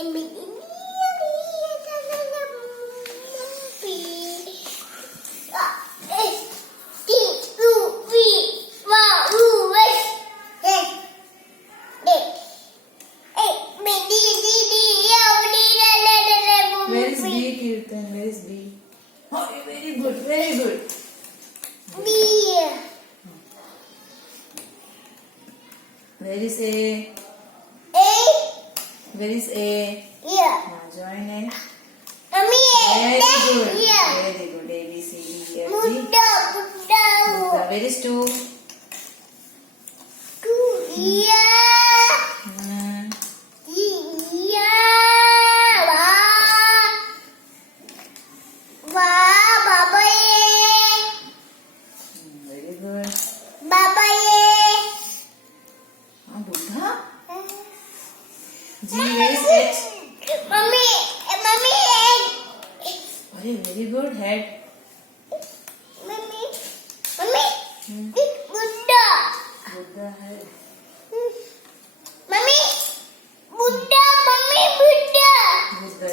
Where is B, Keertan? Where is B? Oh, very good, very good. Where is A? Where is A? Join A. Very good. Very good. A, B, C, D, E, F, G. Buddha. Where is 2? Very good. Buddha. G, where is H? Very good. Head. Buddha head. Buddha.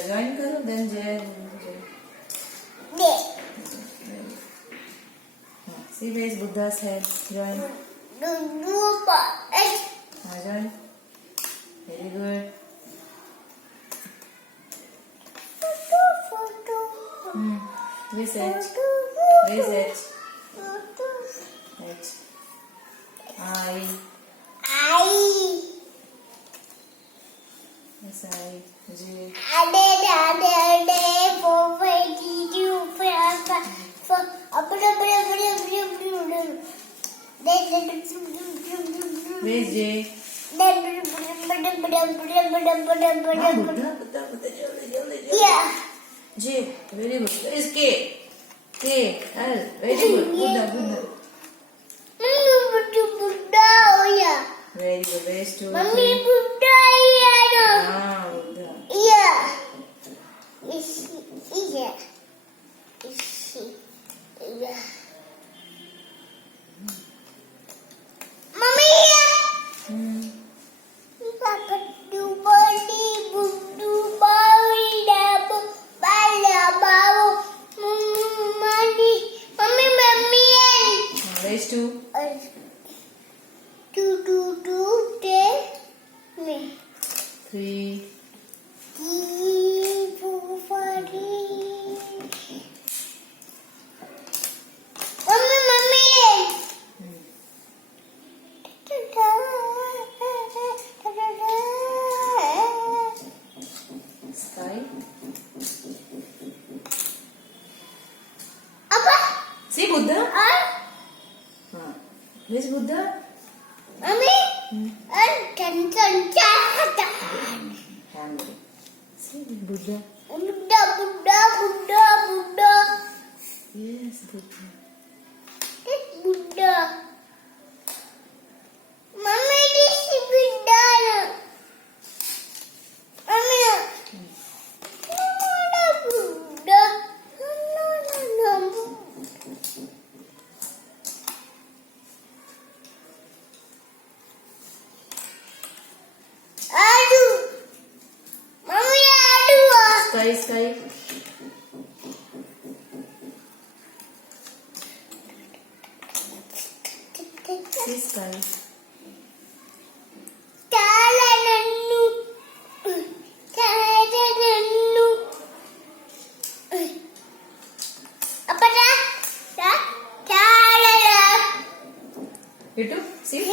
Join करो. Then J. See where is Buddha's head? Join. Join. Very good. Where is H? Where is H? H. I. Yes, I. J. Where is J? Buddha. J. Very good. Where is K? K. L. Very good. Buddha. Very good. Where is 2? Buddha. Where is 2? 3. Sky. See Buddha? Where is Buddha? Hand. See Buddha. Yes, Buddha. Sky. See sky. You too? See?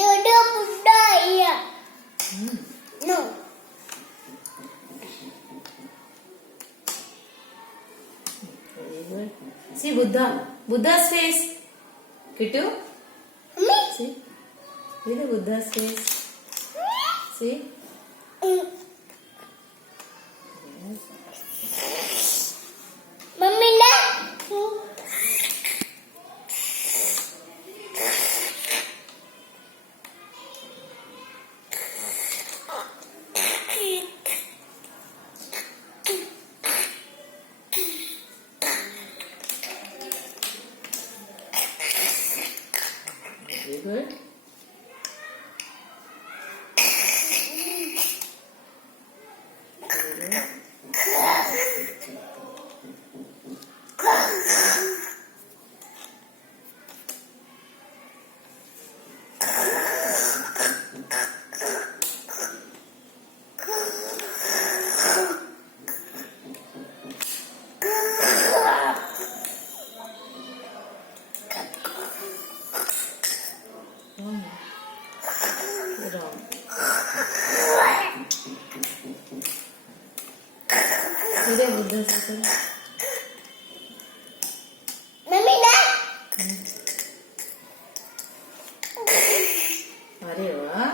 Gautam Buddha. No. Very good. See Buddha. Buddha's face. Kittu? See? See the Buddha's face. See? Yes. Mummy, na? Very good. Good on. Today Buddha circle. Mummy, that. अरे वाह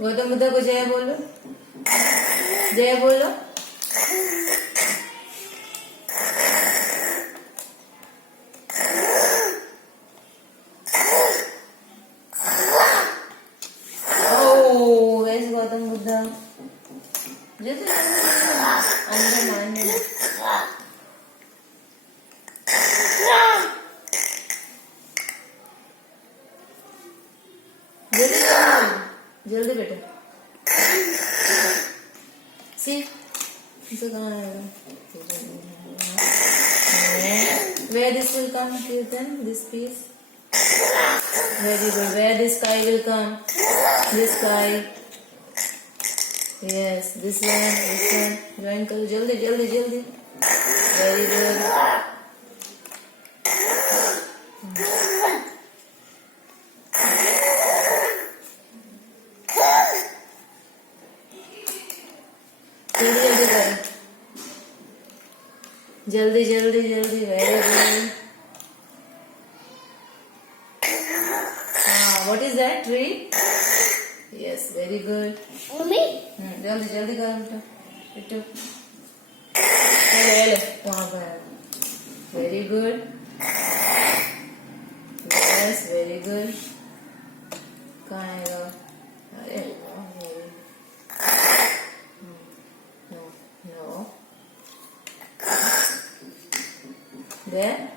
गौतम बुद्ध को जय बोलो जय बोलो where's Gautam Buddha just अंदर मारने जल्दी जल्दी बेटा सी इसे कहाँ आएगा where this will come Keertan this piece very good where this sky will come this sky yes this one join करो जल्दी जल्दी जल्दी very good जल्दी जल्दी जल्दी very good what is that tree yes very good Mummy. जल्दी जल्दी करो बेटा ले वहाँ पर very good yes very good कहाँ आएगा अरे no no there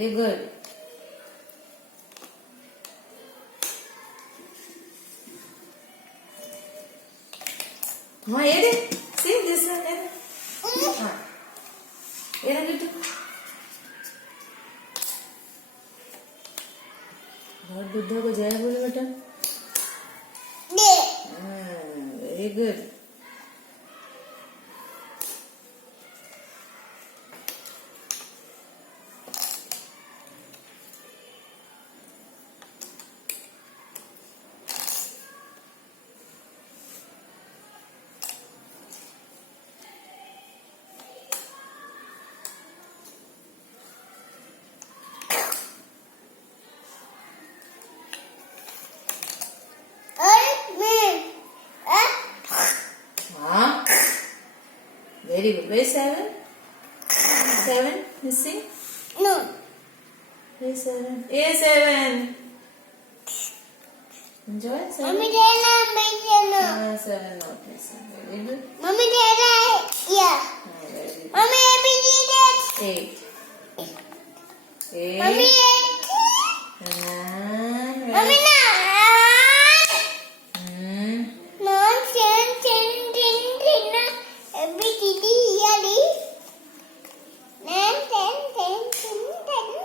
Very good. Edit. See this one. Edit. Edit. God Buddha को जय बोलो बेटा. Very good. Very good. Where's 7? 7 missing? No. Where's 7? A7. Enjoy 7. Mommy, Dana, 7 not missing. Very good. Mommy, Dana, yeah. Very good. Mommy, ABCD. 8. 8. Mommy, 9. Mommy, 9. 9, 10, 10, ABCD, yeah, 9, 10, 10, 10.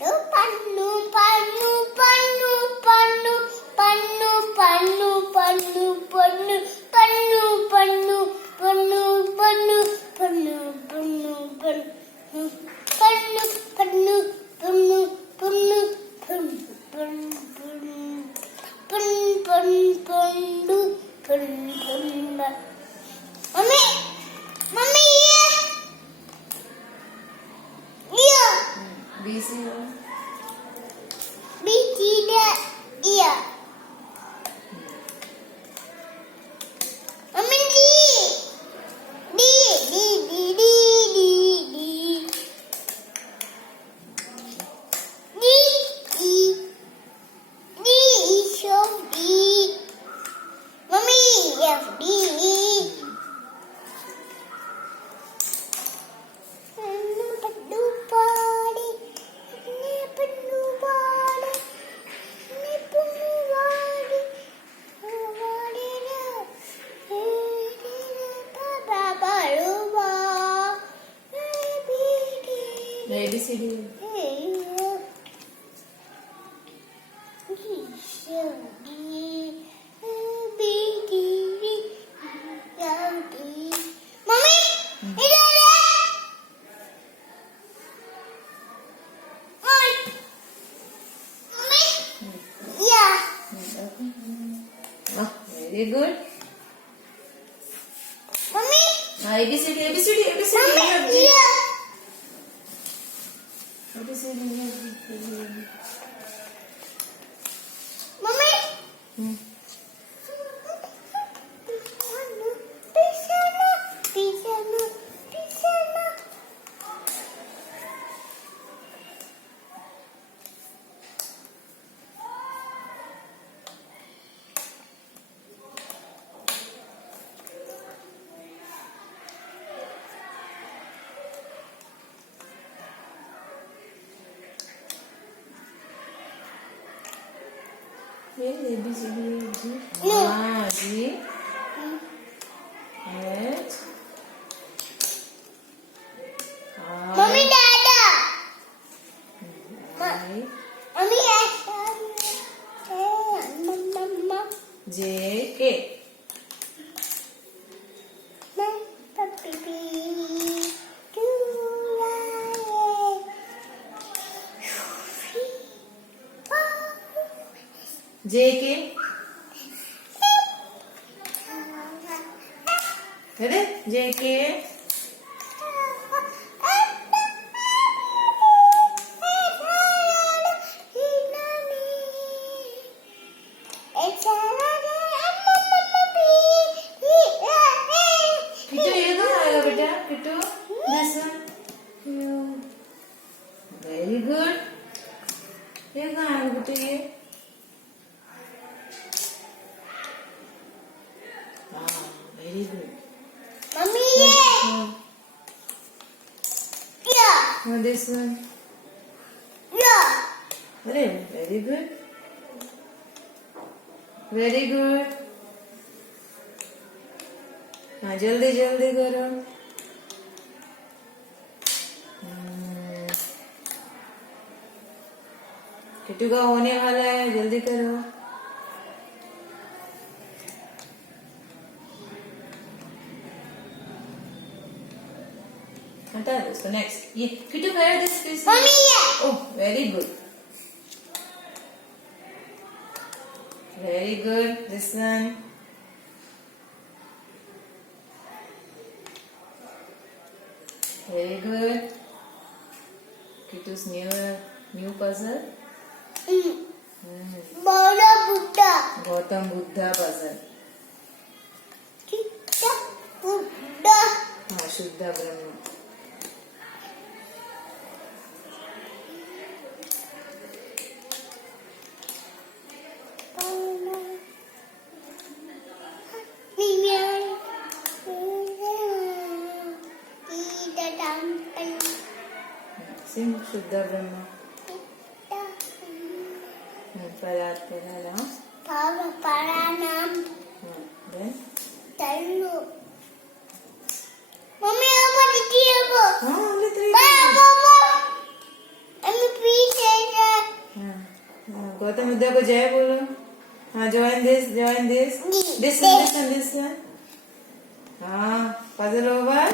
No, pannu, pannu, pannu, pannu, pannu, pannu, pannu, pannu, pannu, pannu, pannu, pannu, pannu, pannu, pannu, pannu, pannu, pannu, Mommy, mommy, yeah. BC. B, T, yeah. Mommy, D. D, D, D, D, D, D. D, D. D is of D. Mommy, F, D. ABCD. Very good. Mommy, ABCD, ABCD, ABCD. mommy, yeah. ABCD. Mommy. Where is ABCD? No. G. H. Mommy, Dada. I. Mommy, Mama. J. K. J. K. Ready? J. K. Kittu ये कहाँ आएगा बेटा? Kittu this one. Very good. ये कहाँ आएगा बेटा ये? Very good. Mommy, yeah. This one. अरे वेरी गुड, वेरी गुड. हाँ जल्दी जल्दी करो. किट्टू का होने वाला है, जल्दी करो. हटा दो इसको. नेक्स्ट ये किट्टू कर दिस पीस. मम्मी ये. Oh very good, very good. This one. Very good. Kittu's new puzzle. बोलो Buddha. Gautam Buddha puzzle. किट्टा Buddha. हाँ शुद्ध ब्रह्म. सिंह शुद्ध ब्रह्म. पदार्थ पहला. Paranam. Then Talu. Mummy, apa di apa? हाँ only three. Apa? Mummy, please say. Gautam Buddha को जय बोलो. हाँ join this, join this. This one, this one, this one. हाँ puzzle over.